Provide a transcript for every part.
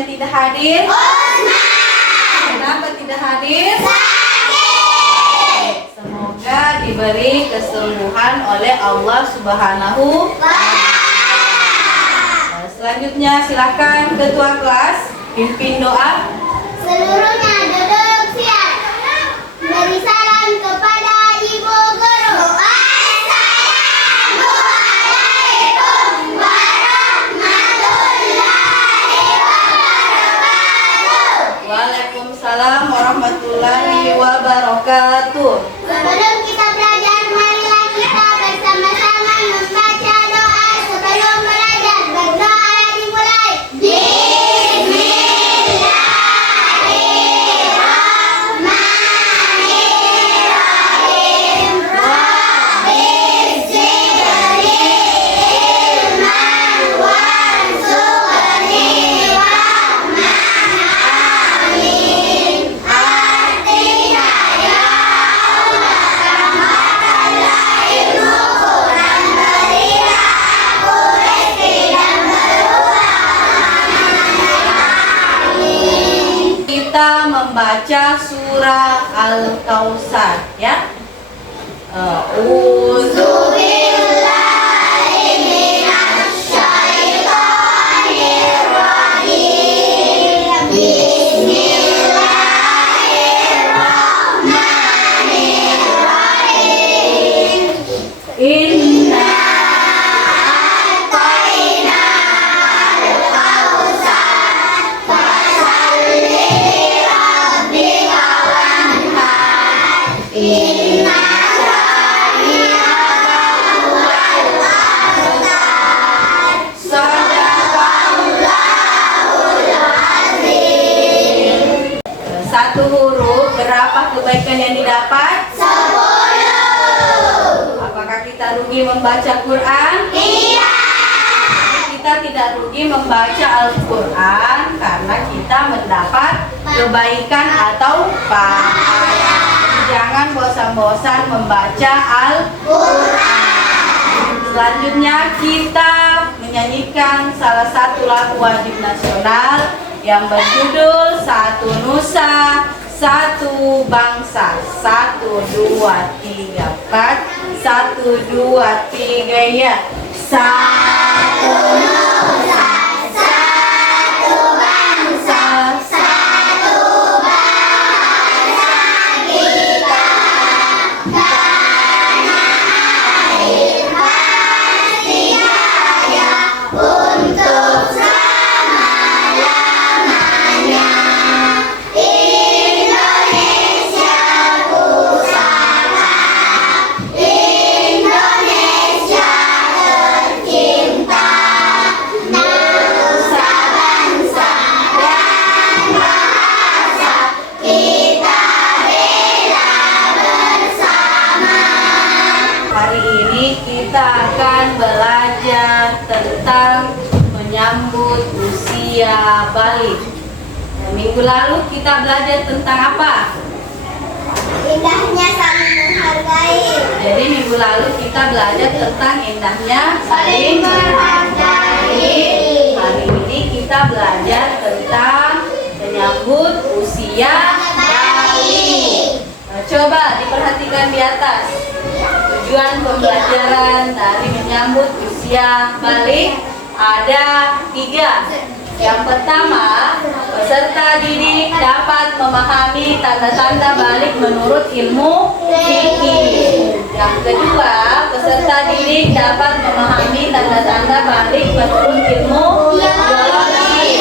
yang tidak hadir? Kenapa tidak hadir? Semoga diberi kesembuhan oleh Allah Subhanahu wa Ta'ala. Selanjutnya silakan ketua kelas pimpin doa. Seluruhnya duduk siap. Beri salam kepada ibu guru. Assalamualaikum warahmatullahi wabarakatuh. Waalaikumsalam warahmatullahi wabarakatuh. Sebelum kita belajar, marilah kita bersama-sama membaca doa sebelum belajar. Berdoa dimulai. Kita membaca surah Al-Kautsar ya. Inna satu huruf, berapa kebaikan yang didapat? 10. Apakah kita rugi membaca Quran? Iya. Kita tidak rugi membaca Al-Quran karena kita mendapat kebaikan atau pahala. Jangan bosan-bosan membaca Al-Quran. Selanjutnya kita menyanyikan salah satu lagu wajib nasional yang berjudul Satu Nusa, Satu Bangsa. 1, 2, 3, 4. 1, 2, 3 ya. Satu Nusa, satu bangsa, satu bahasa kita. Karena air pasti jaya untuk selama-lamanya. Indonesia pusaka, Indonesia tercinta. Nusa bangsa dan bahasa kita bela bersama. Hari ini kita akan belajar tentang menyambut usia balik. Minggu lalu kita belajar tentang apa? Indahnya saling menghargai. Jadi minggu lalu kita belajar tentang indahnya saling menghargai. Hari ini kita belajar tentang menyambut usia balik. Nah, coba diperhatikan di atas. Tujuan pembelajaran dari menyambut usia balik ada 3. Yang pertama, peserta didik dapat memahami tanda-tanda balik menurut ilmu fikih. Yang kedua, peserta didik dapat memahami tanda-tanda balik menurut ilmu biologi.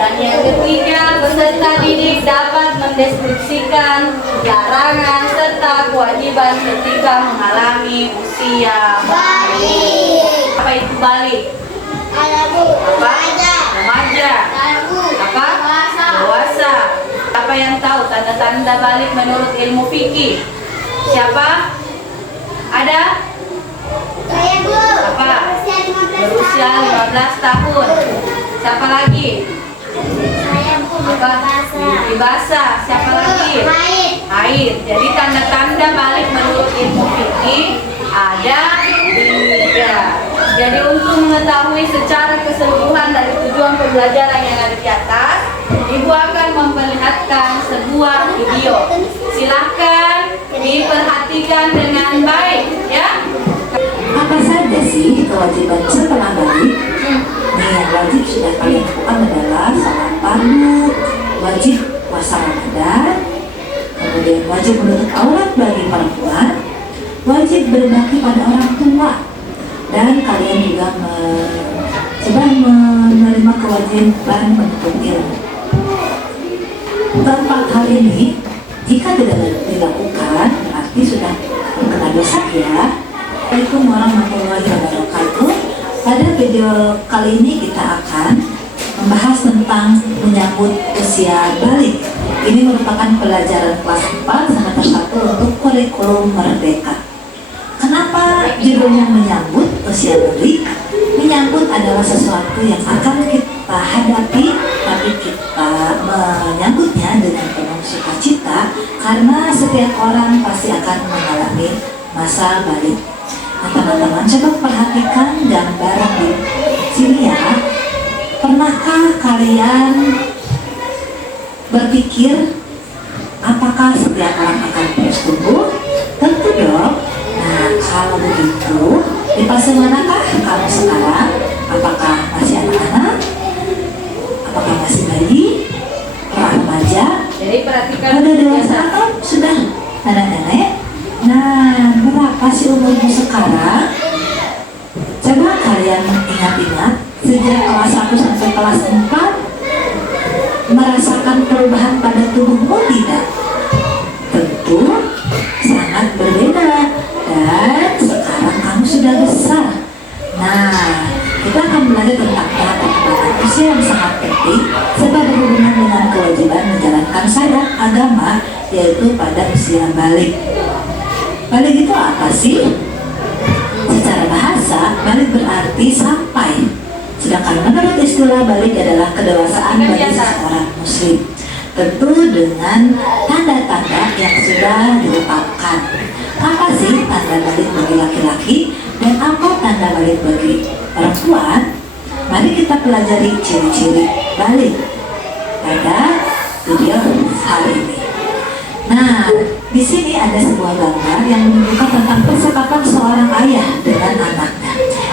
Dan yang ketiga, peserta didik dapat mendeskripsikan larangan serta kewajiban ketika mengalami usia balik. Apa itu balik? Apa? Remaja. Apa? Dewasa. Apa yang tahu tanda-tanda balik menurut ilmu fikih? Siapa? Ada? Saya Bu. Apa? Berusia 15 Berusia 15 tahun. Siapa lagi? Saya Bu. Apa? Mimpi basah. Siapa lagi? Haid. Jadi tanda-tanda balik menurut ilmu fikih ada 3. Jadi untuk mengetahui secara keseluruhan dari tujuan pembelajaran yang ada di atas, Ibu akan memperlihatkan sebuah video. Silahkan diperhatikan dengan baik, ya. Apa saja sih kewajiban setelah balik? Nih, yang wajib sudah kalian lakukan adalah salat fardu, wajib puasa Ramadan, kemudian wajib menutup aurat bagi perempuan, wajib berbakti pada orang tua, dan kalian juga sudah menerima kewajiban menuntut ilmu. Keempat hal ini jika tidak dilakukan berarti sudah terkena dosa, ya. Assalamualaikum warahmatullahi wabarakatuh. Pada video kali ini kita akan membahas tentang menyambut usia balik. Ini merupakan pelajaran kelas 4 semester 1 untuk kurikulum Merdeka. Kenapa judulnya menyambut usia balik? Menyambut adalah sesuatu yang akan kita hadapi, tapi kita menyambutnya dengan penuh sukacita karena setiap orang pasti akan mengalami masa balik. Nah, teman-teman coba perhatikan gambar di sini ya. Pernahkah kalian berpikir apakah setiap orang akan terus tumbuh? Tentu dong. Nah, kalau begitu, di fase manakah kamu sekarang? Apakah masih anak-anak? Apakah masih bayi? Remaja? Jadi perhatikan Udah dewasa atau sudah nenek-nenek? Nah, berapa sih umurmu sekarang? Coba kalian ingat-ingat sejak kelas 1 sampai kelas 4 merasakan perubahan pada tubuhmu tidak? Tentu sangat berbeda. Dan sekarang kamu sudah besar. Nah, kita akan belajar tentang tahap perkembangan usia yang sangat penting sebab berhubungan dengan kewajiban menjalankan syariat agama, yaitu pada usia balik. Balik itu apa sih? Secara bahasa, balik berarti sampai. Sedangkan menurut istilah balik adalah kedewasaan bagi seorang muslim. Tentu dengan tanda-tanda yang sudah ditetapkan. Apa sih tanda balik bagi laki-laki dan apa tanda balik bagi perempuan? Mari kita pelajari ciri-ciri balik pada video hari ini. Nah, di sini ada sebuah gambar yang menunjukkan tentang percakapan seorang ayah dengan anaknya.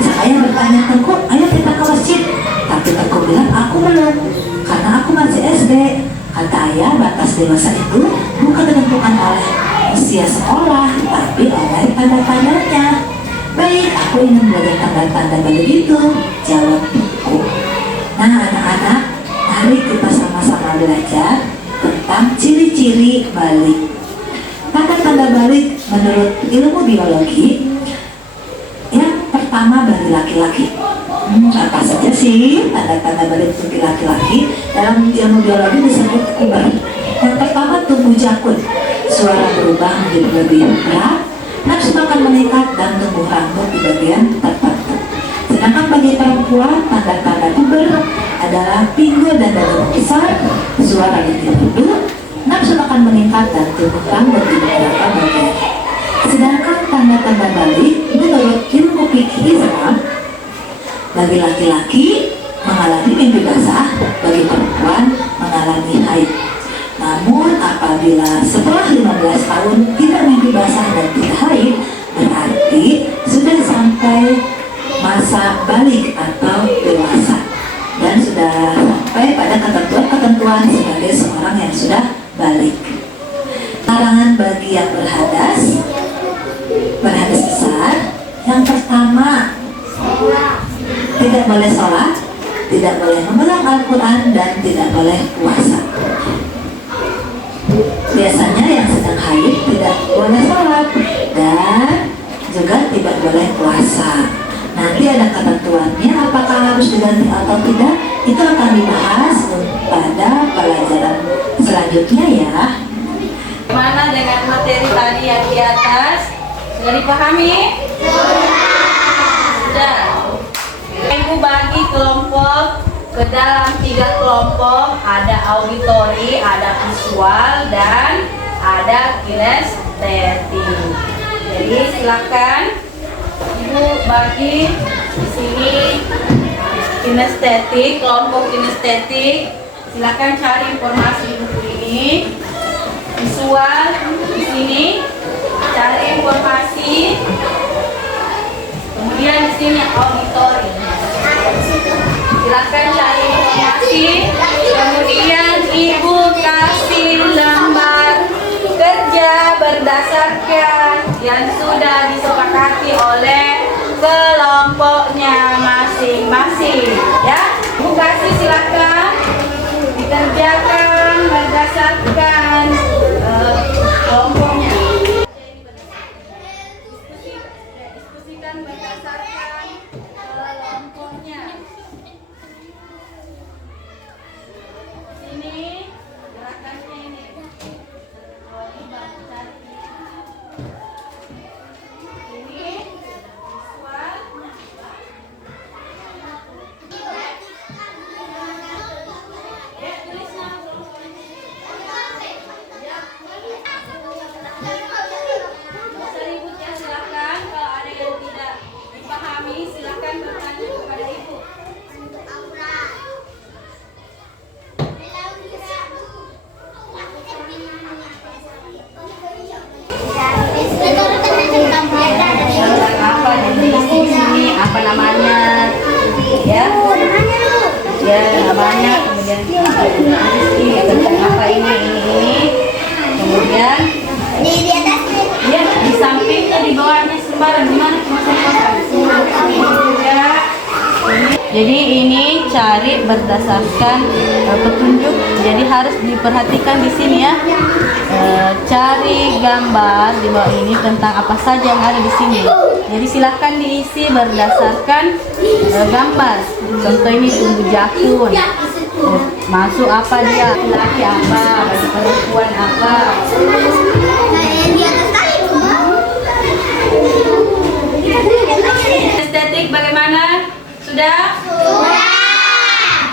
Sang ayah bertanya, "Tengku, ayo kita ke masjid." Tapi Tengku bilang, "Aku belum, karena aku masih SD." Kata ayah, batas dewasa itu bukan ditentukan oleh usia sekolah, tapi oleh tanda-tandanya. "Baik, aku ingin belajar tanda-tanda balik itu," jawab Tengku. Nah, anak-anak, mari kita sama-sama belajar tentang ciri-ciri balik. Tanda-tanda balik menurut ilmu biologi, yang pertama bagi laki-laki. Apa saja sih tanda-tanda balik bagi laki-laki? Dalam ilmu biologi disebut puber. Yang pertama tumbuh jakun, suara berubah menjadi lebih berat, nafsu makan meningkat, dan tumbuh rambut di bagian tertentu. Sedangkan bagi perempuan, tanda-tanda puber adalah pinggul dan dada besar, suara lebih merdu, nafsu makan meningkat, dan tumbuh rambut di beberapa bagian. Sedangkan tanda-tanda balik menurut ilmu fikih Islam, bagi laki-laki mengalami mimpi basah, bagi perempuan mengalami haid. Namun apabila setelah 15 tahun tidak mimpi basah dan tidak haid, berarti sudah sampai masa balik atau dewasa dan sudah sampai pada ketentuan-ketentuan sebagai seorang yang sudah balik. Larangan bagi yang berhadas besar, yang pertama tidak boleh sholat, tidak boleh memegang Al-Quran, dan tidak boleh puasa. Biasanya yang sedang haid tidak boleh sholat dan juga tidak boleh puasa. Nanti ada ketentuannya apakah harus diganti atau tidak, itu akan dibahas pada pelajaran selanjutnya ya. Gimana dengan materi tadi yang di atas? Sudah dipahami? Sudah. Ibu bagi kelompok ke dalam 3 kelompok, ada auditori, ada visual, dan ada kinestetik. Jadi silakan Ibu bagi di sini kinestetik, kelompok kinestetik. Silakan cari informasi buku ini. Visual di sini, cari informasi. Kemudian di sini auditori. Silakan cari informasi. Kemudian ibu kasih lembar kerja berdasarkan yang sudah disepakati oleh kelompoknya masing-masing. Ya, ibu kasih silakan dikerjakan berdasarkan kelompoknya. Diskusikan berdasarkan kelompoknya. Ini gerakannya ini. Ini visual. Ya, tulisnya. Bisa ribut ya, silakan. Kalau ada yang tidak dipahami, silakan bertanya kepada ibu. Apa jenis di sini? Apa namanya? Ya, ya namanya. Kemudian ini tentang apa ini. Kemudian Di atas ya di samping atau di bawahnya sembarang. Gimana ya? Jadi ini cari berdasarkan petunjuk. Jadi harus diperhatikan di sini ya. Cari gambar di bawah ini tentang apa saja yang ada di sini. Jadi silahkan diisi berdasarkan gambar. Contoh ini tumbuh jakun. Masuk apa dia? Laki apa? Bagi perempuan apa? di atas tadi. Estetik bagaimana? Sudah? Sudah.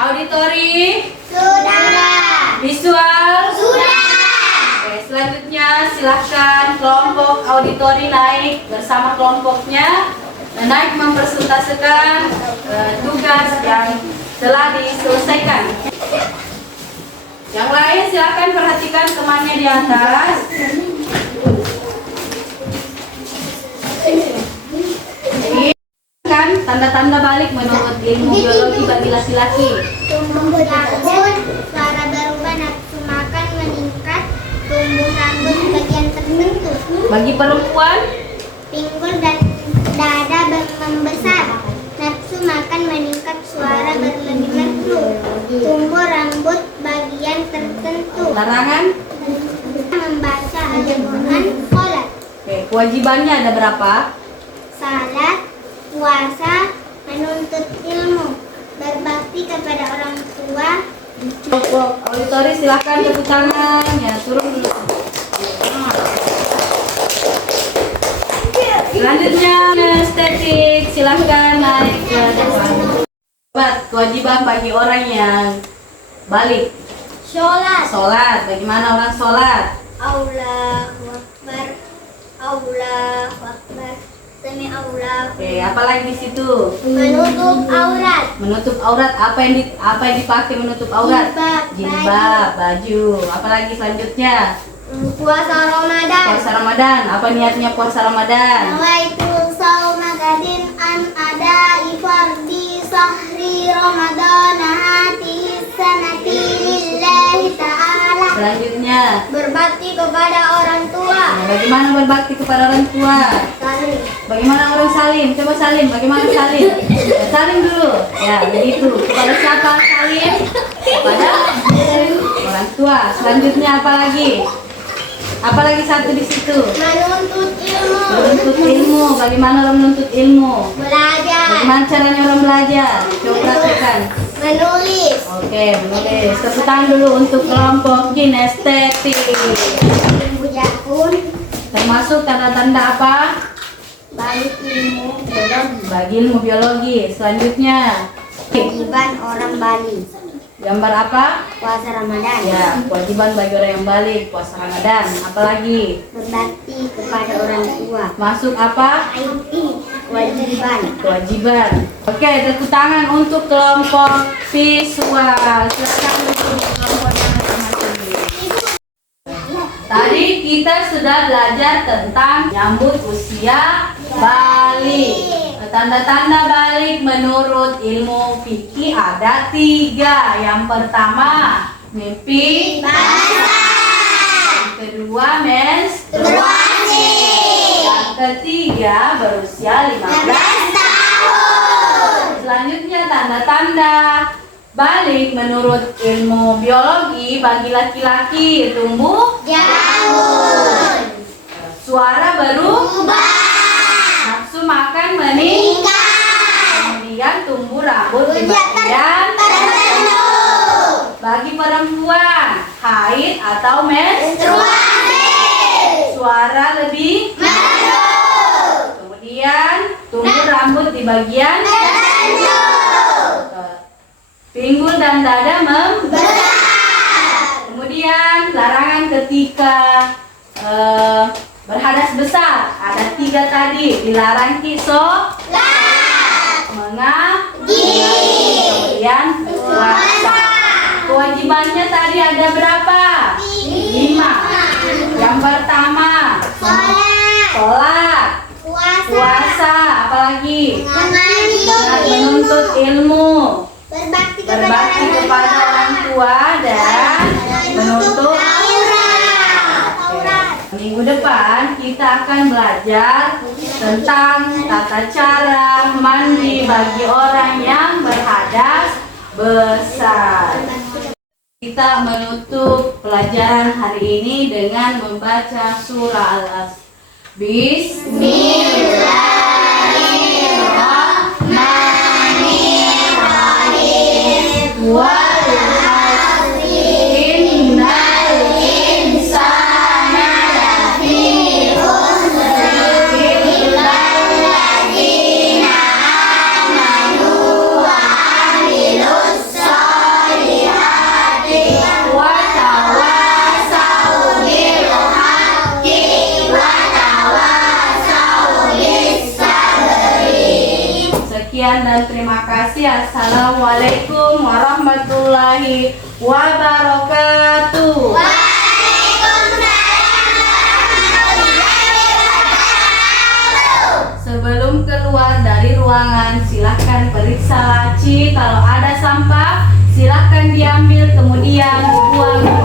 Auditori? Sudah. Visual? Sudah. Oke, selanjutnya silahkan kelompok auditori naik bersama kelompoknya, naik mempresentasikan tugas yang telah diselesaikan. Yang lain silahkan perhatikan temannya di atas. Ini kan tanda-tanda balik menurut ilmu biologi bagi laki-laki. Tumbuh rambut, suara berubah, nafsu makan meningkat, tumbuh rambut bagian tertentu. Bagi perempuan, Pinggul dan dada membesar, nafsu makan meningkat, suara berlebih merdu, tumbuh rambut bagian tertentu. larangan. Membaca Al-Quran, sholat, Oke, kewajibannya ada berapa? salat, puasa, menuntut ilmu, berbakti kepada orang tua. Kelompok auditori silahkan tepuk tangan ya, turun dulu. Selanjutnya estetik, silahkan naik ke depan. Buat kewajiban bagi orang yang balik. Sholat, Sholat, bagaimana orang sholat? Allahu Akbar, Allahu Akbar, Sami Allahu. Oke, apalagi di situ? Menutup aurat, Menutup aurat, apa yang dipakai menutup aurat? Jilbab, Jilbab, baju. Apalagi selanjutnya? puasa Ramadan. Puasa Ramadan. Apa niatnya puasa Ramadan? Nawaitu sauma gadin an ada fardi sahri Ramadan hati sanati lillahi ta'ala. Selanjutnya, Berbakti kepada orang tua. nah, bagaimana berbakti kepada orang tua? Saling. Bagaimana orang salim? Coba salim. Bagaimana salim? Salim dulu. Ya, begitu. Kepada siapa salim? Kepada orang tua. Selanjutnya apa lagi? Apalagi satu di situ. Menuntut ilmu. Menuntut ilmu. Bagaimana orang menuntut ilmu? Belajar. Bagaimana caranya orang belajar? Coba praktekkan. Menulis. Oke, menulis. Tepuk tangan dulu untuk kelompok kinestetik. Tumbuh jakun. Termasuk tanda-tanda apa? Balik ilmu. Bagi ilmu biologi. Selanjutnya, Kewajiban orang Bali. gambar apa? Puasa Ramadan. Ya, kewajiban bagi orang yang balik, puasa Ramadan. Apalagi? Berbakti kepada orang tua. Masuk apa? Ini Kewajiban. Oke, tepuk tangan untuk kelompok siswa. Silakan duduk di kelompoknya masing-masing. Tadi kita sudah belajar tentang nyambut usia balik. Tanda-tanda balik menurut ilmu fikih ada 3. Yang pertama, mimpi basah. Yang kedua, menstruasi. Yang ketiga, berusia 15 tahun. Selanjutnya, tanda-tanda balik menurut ilmu biologi bagi laki-laki tumbuh Jauh. suara berubah, nafsu makan meningkat, kemudian tumbuh rambut di bagian tertentu. Bagi perempuan, haid atau menstruasi, suara lebih merdu, kemudian tumbuh rambut di bagian tertentu. Pinggul dan dada membesar. Kemudian larangan ketika berhadas besar ada 3 tadi. Dilarang sholat, mengaji, kemudian puasa. Kewajibannya tadi ada berapa? 5. Yang pertama, sholat, puasa, apalagi menuntut ilmu, berbakti kepada orang tua dan menuntut Taurat. Minggu depan kita akan belajar tentang tata cara mandi bagi orang yang berhadas besar. Kita menutup pelajaran hari ini dengan membaca surah Al-Asr. Bismillahirrahmanirrahim. Wal 'asri innal insana lafi khusr illa allazina amanu wa 'amilus sholihati wa tawassaw bil haqqi wa tawassaw bis sabri. Sekian dan terima kasih. Assalamualaikum warahmatullahi wabarakatuh. Sebelum keluar dari ruangan, silahkan periksa laci. Kalau ada sampah, silahkan diambil kemudian dibuang